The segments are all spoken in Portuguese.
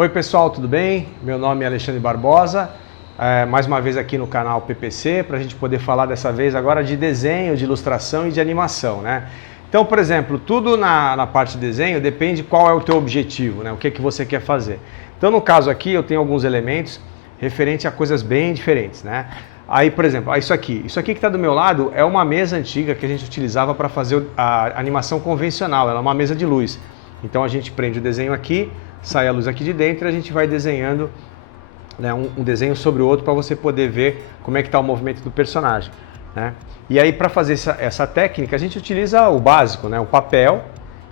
Oi pessoal, tudo bem? Meu nome é Alexandre Barbosa, mais uma vez aqui no canal PPC, para a gente poder falar dessa vez agora de desenho, de ilustração e de animação, né? Então, por exemplo, tudo na parte de desenho depende qual é o teu objetivo, né? O que você quer fazer. Então, no caso aqui, eu tenho alguns elementos referentes a coisas bem diferentes, né? Aí, por exemplo, isso aqui que está do meu lado é uma mesa antiga que a gente utilizava para fazer a animação convencional, ela é uma mesa de luz. Então a gente prende o desenho aqui, sai a luz aqui de dentro e a gente vai desenhando, né, um desenho sobre o outro para você poder ver como é que está o movimento do personagem, né? E aí para fazer essa técnica a gente utiliza o básico, né, o papel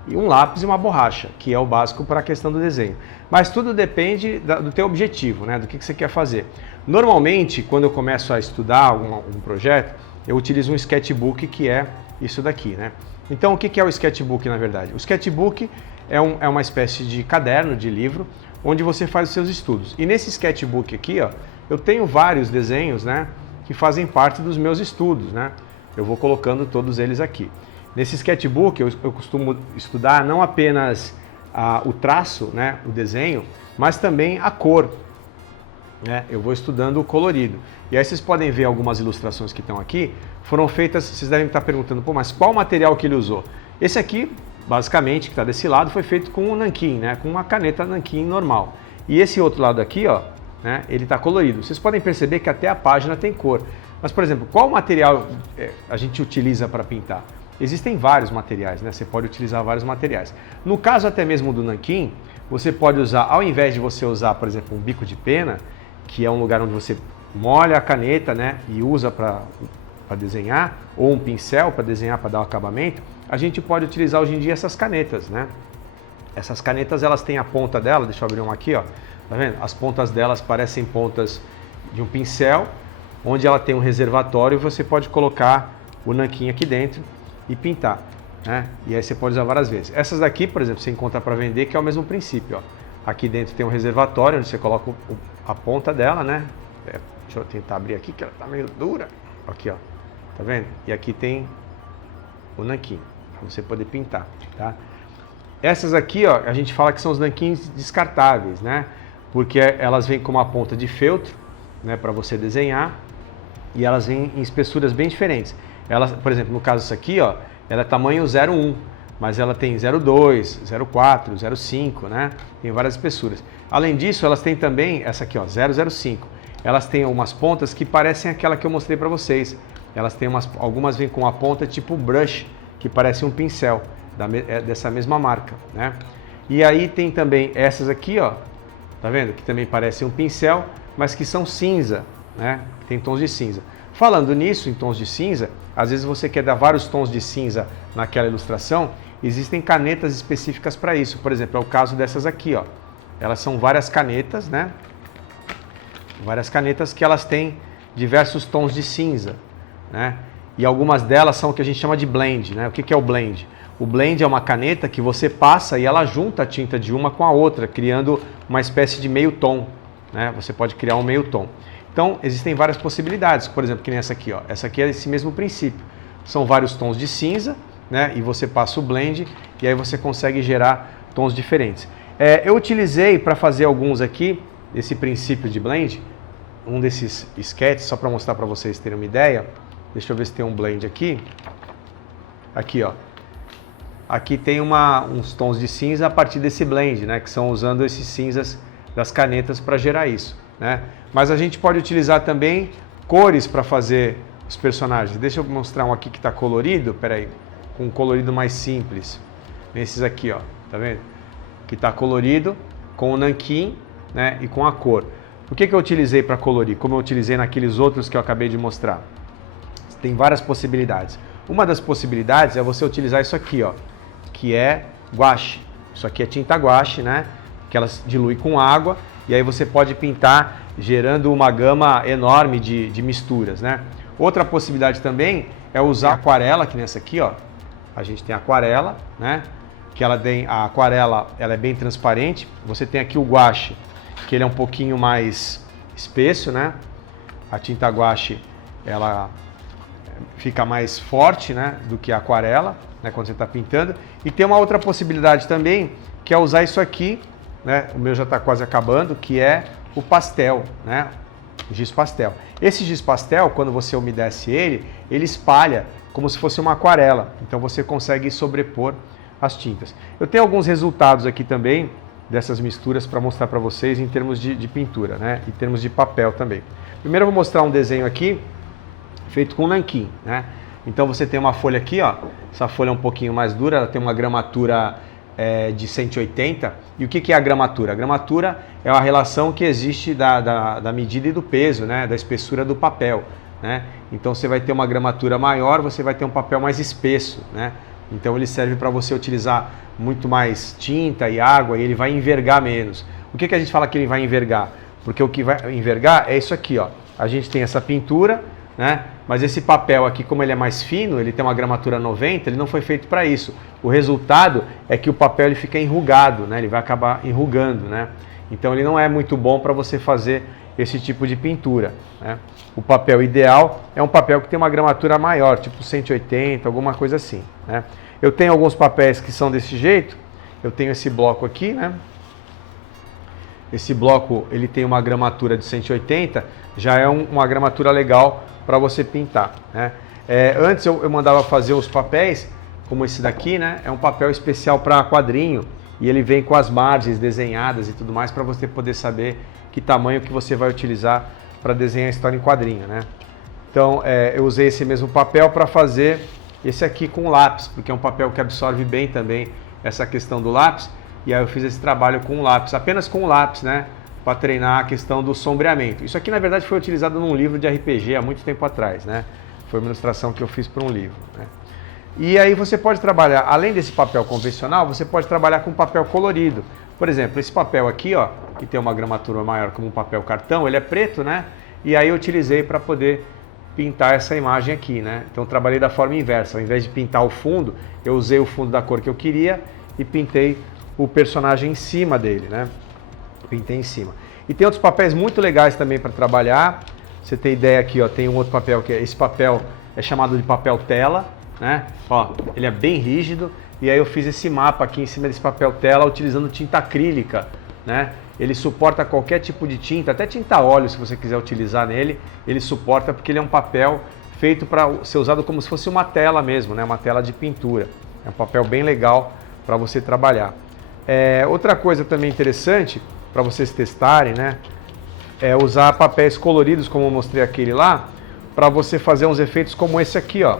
e um lápis e uma borracha, que é o básico para a questão do desenho. Mas tudo depende do teu objetivo, né, do que você quer fazer. Normalmente, quando eu começo a estudar algum projeto, eu utilizo um sketchbook, que é isso daqui, né? Então, o que é o sketchbook, na verdade? O sketchbook é uma espécie de caderno, de livro, onde você faz os seus estudos. E nesse sketchbook aqui, ó, eu tenho vários desenhos, né, que fazem parte dos meus estudos, né? Eu vou colocando todos eles aqui. Nesse sketchbook, eu costumo estudar não apenas o traço, né, o desenho, mas também a cor, né? Eu vou estudando o colorido. E aí vocês podem ver algumas ilustrações que estão aqui, foram feitas, vocês devem estar perguntando, pô, mas qual material que ele usou? Esse aqui, basicamente, que está desse lado, foi feito com um nanquim, né, com uma caneta nanquim normal. E esse outro lado aqui, ó, né, ele está colorido. Vocês podem perceber que até a página tem cor. Mas, por exemplo, qual material a gente utiliza para pintar? Existem vários materiais, né? Você pode utilizar vários materiais. No caso até mesmo do nanquim, você pode usar, ao invés de você usar, por exemplo, um bico de pena, que é um lugar onde você molha a caneta, né, e usa para desenhar, ou um pincel para desenhar, para dar o acabamento, a gente pode utilizar hoje em dia essas canetas, né? Essas canetas, elas têm a ponta dela, deixa eu abrir uma aqui, ó, tá vendo? As pontas delas parecem pontas de um pincel, onde ela tem um reservatório e você pode colocar o nanquim aqui dentro e pintar, né? E aí você pode usar várias vezes. Essas daqui, por exemplo, você encontra para vender, que é o mesmo princípio, ó. Aqui dentro tem um reservatório, onde você coloca a ponta dela, né? Deixa eu tentar abrir aqui, que ela tá meio dura. Aqui, ó, tá vendo? E aqui tem o nanquim, para você poder pintar, tá? Essas aqui, ó, a gente fala que são os nanquins descartáveis, né? Porque elas vêm com uma ponta de feltro, né, para você desenhar, e elas vêm em espessuras bem diferentes. Elas, por exemplo, no caso isso aqui, ó, ela é tamanho 0,1, mas ela tem 0,2, 0,4, 0,5, né? Tem várias espessuras. Além disso, elas têm também essa aqui, ó, 0,05. Elas têm umas pontas que parecem aquela que eu mostrei para vocês. Elas têm algumas vêm com uma ponta tipo brush, que parece um pincel dessa mesma marca, né? E aí tem também essas aqui, ó, tá vendo? Que também parecem um pincel, mas que são cinza, né? Tem tons de cinza. Falando nisso, em tons de cinza, às vezes você quer dar vários tons de cinza naquela ilustração, existem canetas específicas para isso. Por exemplo, é o caso dessas aqui, ó. Elas são várias canetas, né? Várias canetas que elas têm diversos tons de cinza, né? E algumas delas são o que a gente chama de blend, né? O que é o blend? O blend é uma caneta que você passa e ela junta a tinta de uma com a outra, criando uma espécie de meio tom, né? Você pode criar um meio tom. Então, existem várias possibilidades, por exemplo, que nem essa aqui, ó. Essa aqui é esse mesmo princípio. São vários tons de cinza, né? E você passa o blend e aí você consegue gerar tons diferentes. Eu utilizei para fazer alguns aqui, esse princípio de blend, um desses sketches, só para mostrar para vocês terem uma ideia. Deixa eu ver se tem um blend aqui. Aqui, ó. Aqui tem uns tons de cinza a partir desse blend, né? Que são usando esses cinzas das canetas para gerar isso, né? Mas a gente pode utilizar também cores para fazer os personagens. Deixa eu mostrar um aqui que está colorido, peraí, com um colorido mais simples. Nesses aqui, ó, tá vendo? Que está colorido com o nanquim, né, e com a cor. Por que eu utilizei para colorir? Como eu utilizei naqueles outros que eu acabei de mostrar. Tem várias possibilidades. Uma das possibilidades é você utilizar isso aqui, ó, que é guache. Isso aqui é tinta guache, né? Que ela dilui com água e aí você pode pintar gerando uma gama enorme de misturas, né? Outra possibilidade também é usar aquarela, que nessa aqui, ó. A gente tem aquarela, né? Que ela tem a aquarela, ela é bem transparente. Você tem aqui o guache, que ele é um pouquinho mais espesso, né? A tinta guache, ela fica mais forte, né, do que a aquarela, né, quando você está pintando. E tem uma outra possibilidade também, que é usar isso aqui, né? O meu já está quase acabando, que é o pastel, né? O giz pastel. Esse giz pastel, quando você umedece ele espalha como se fosse uma aquarela. Então você consegue sobrepor as tintas. Eu tenho alguns resultados aqui também dessas misturas para mostrar para vocês em termos de pintura, né? Em termos de papel também. Primeiro eu vou mostrar um desenho aqui feito com nanquim, né? Então você tem uma folha aqui, ó. Essa folha é um pouquinho mais dura, ela tem uma gramatura de 180. E o que é a gramatura? A gramatura é a relação que existe da medida e do peso, né? Da espessura do papel, né? Então você vai ter uma gramatura maior, você vai ter um papel mais espesso, né? Então ele serve para você utilizar muito mais tinta e água e ele vai envergar menos. O que a gente fala que ele vai envergar? Porque o que vai envergar é isso aqui, ó. A gente tem essa pintura, né? Mas esse papel aqui, como ele é mais fino, ele tem uma gramatura 90, ele não foi feito para isso. O resultado é que o papel ele fica enrugado, né? Ele vai acabar enrugando, né? Então ele não é muito bom para você fazer esse tipo de pintura, né? O papel ideal é um papel que tem uma gramatura maior, tipo 180, alguma coisa assim, né? Eu tenho alguns papéis que são desse jeito. Eu tenho esse bloco aqui, né? Esse bloco ele tem uma gramatura de 180, já é uma gramatura legal para você pintar, né? Antes eu mandava fazer os papéis, como esse daqui, né? É um papel especial para quadrinho e ele vem com as margens desenhadas e tudo mais para você poder saber que tamanho que você vai utilizar para desenhar a história em quadrinho, né? Então eu usei esse mesmo papel para fazer esse aqui com lápis, porque é um papel que absorve bem também essa questão do lápis. E aí eu fiz esse trabalho com o lápis, apenas com o lápis, né? Para treinar a questão do sombreamento. Isso aqui, na verdade, foi utilizado num livro de RPG há muito tempo atrás, né? Foi uma ilustração que eu fiz para um livro, né? E aí você pode trabalhar, além desse papel convencional, você pode trabalhar com papel colorido. Por exemplo, esse papel aqui, ó, que tem uma gramatura maior como um papel cartão, ele é preto, né? E aí eu utilizei para poder pintar essa imagem aqui, né? Então eu trabalhei da forma inversa. Ao invés de pintar o fundo, eu usei o fundo da cor que eu queria e pintei o personagem em cima dele, né? Pintei em cima. E tem outros papéis muito legais também para trabalhar. Você tem ideia aqui, ó, tem um outro papel que esse papel é chamado de papel tela, né? Ó, ele é bem rígido e aí eu fiz esse mapa aqui em cima desse papel tela utilizando tinta acrílica, né? Ele suporta qualquer tipo de tinta, até tinta óleo, se você quiser utilizar nele, ele suporta porque ele é um papel feito para ser usado como se fosse uma tela mesmo, né? Uma tela de pintura. É um papel bem legal para você trabalhar. Outra coisa também interessante para vocês testarem, né? É usar papéis coloridos, como eu mostrei aquele lá, para você fazer uns efeitos como esse aqui, ó.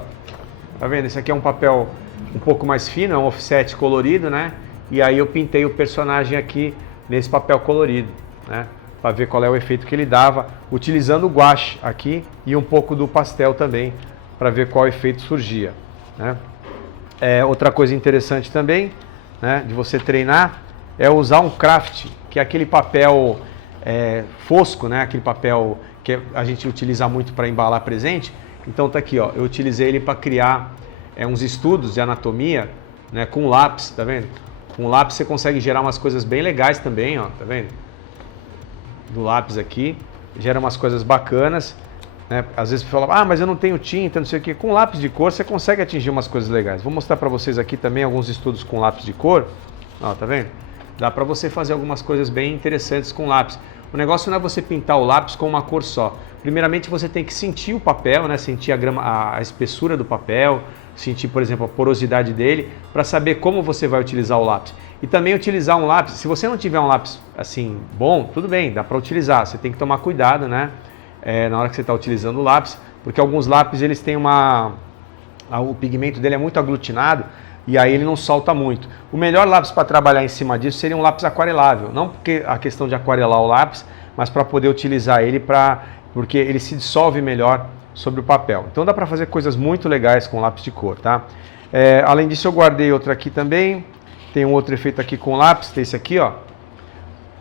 Tá vendo? Esse aqui é um papel um pouco mais fino, é um offset colorido, né? E aí eu pintei o personagem aqui nesse papel colorido, né? Para ver qual é o efeito que ele dava, utilizando o gouache aqui e um pouco do pastel também, para ver qual efeito surgia, né? Outra coisa interessante também, né, de você treinar, é usar um craft, que é aquele papel fosco, né? Aquele papel que a gente utiliza muito para embalar presente. Então tá aqui, ó, eu utilizei ele para criar uns estudos de anatomia, né, com lápis, tá vendo? Com lápis você consegue gerar umas coisas bem legais também, ó, tá vendo? Do lápis aqui, gera umas coisas bacanas, né? Às vezes você fala, ah, mas eu não tenho tinta, não sei o que. Com lápis de cor você consegue atingir umas coisas legais. Vou mostrar para vocês aqui também alguns estudos com lápis de cor, ó, tá vendo? Dá para você fazer algumas coisas bem interessantes com lápis. O negócio não é você pintar o lápis com uma cor só. Primeiramente você tem que sentir o papel, né? Sentir a espessura do papel, sentir, por exemplo, a porosidade dele, para saber como você vai utilizar o lápis. E também utilizar um lápis. Se você não tiver um lápis assim bom, tudo bem, dá para utilizar. Você tem que tomar cuidado, né? Na hora que você está utilizando o lápis, porque alguns lápis eles têm o pigmento dele é muito aglutinado e aí ele não solta muito. O melhor lápis para trabalhar em cima disso seria um lápis aquarelável, não porque a questão de aquarelar o lápis, mas para poder utilizar ele porque ele se dissolve melhor sobre o papel. Então dá para fazer coisas muito legais com lápis de cor, tá? Além disso eu guardei outro aqui também. Tem um outro efeito aqui com lápis, tem esse aqui, ó.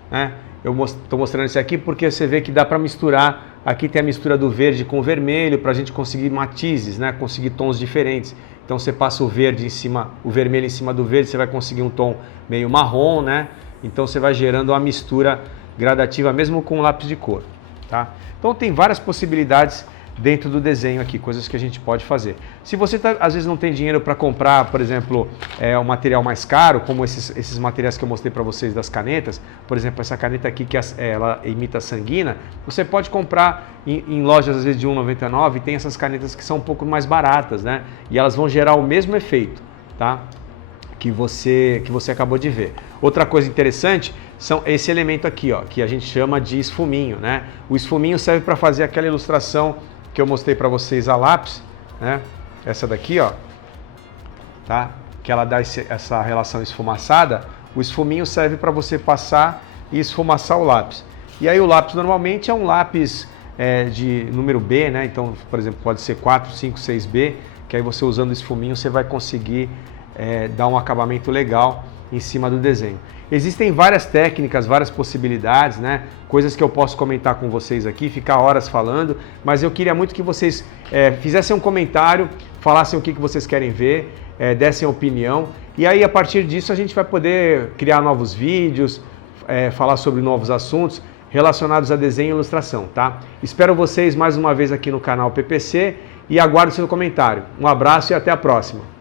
Né? Eu estou mostrando esse aqui porque você vê que dá para misturar. Aqui tem a mistura do verde com o vermelho para a gente conseguir matizes, né? Conseguir tons diferentes. Então você passa o verde em cima, o vermelho em cima do verde, você vai conseguir um tom meio marrom, né? Então você vai gerando uma mistura gradativa mesmo com lápis de cor, tá? Então tem várias possibilidades dentro do desenho aqui, coisas que a gente pode fazer. Se você às vezes não tem dinheiro para comprar, por exemplo, um material mais caro, como esses materiais que eu mostrei para vocês das canetas, por exemplo, essa caneta aqui que ela imita sanguina, você pode comprar em lojas às vezes de R$1,99 e tem essas canetas que são um pouco mais baratas, né? E elas vão gerar o mesmo efeito, tá? Que você acabou de ver. Outra coisa interessante são esse elemento aqui, ó, que a gente chama de esfuminho, né? O esfuminho serve para fazer aquela ilustração que eu mostrei para vocês a lápis, né? Essa daqui, ó, tá? Que ela dá essa relação esfumaçada. O esfuminho serve para você passar e esfumaçar o lápis. E aí o lápis normalmente é um lápis de número B, né? Então, por exemplo, pode ser 4, 5, 6B, que aí você usando o esfuminho você vai conseguir dar um acabamento legal em cima do desenho. Existem várias técnicas, várias possibilidades, né? Coisas que eu posso comentar com vocês aqui, ficar horas falando, mas eu queria muito que vocês fizessem um comentário, falassem o que vocês querem ver, dessem opinião, e aí a partir disso a gente vai poder criar novos vídeos, falar sobre novos assuntos relacionados a desenho e ilustração, tá? Espero vocês mais uma vez aqui no canal PPC e aguardo seu comentário. Um abraço e até a próxima!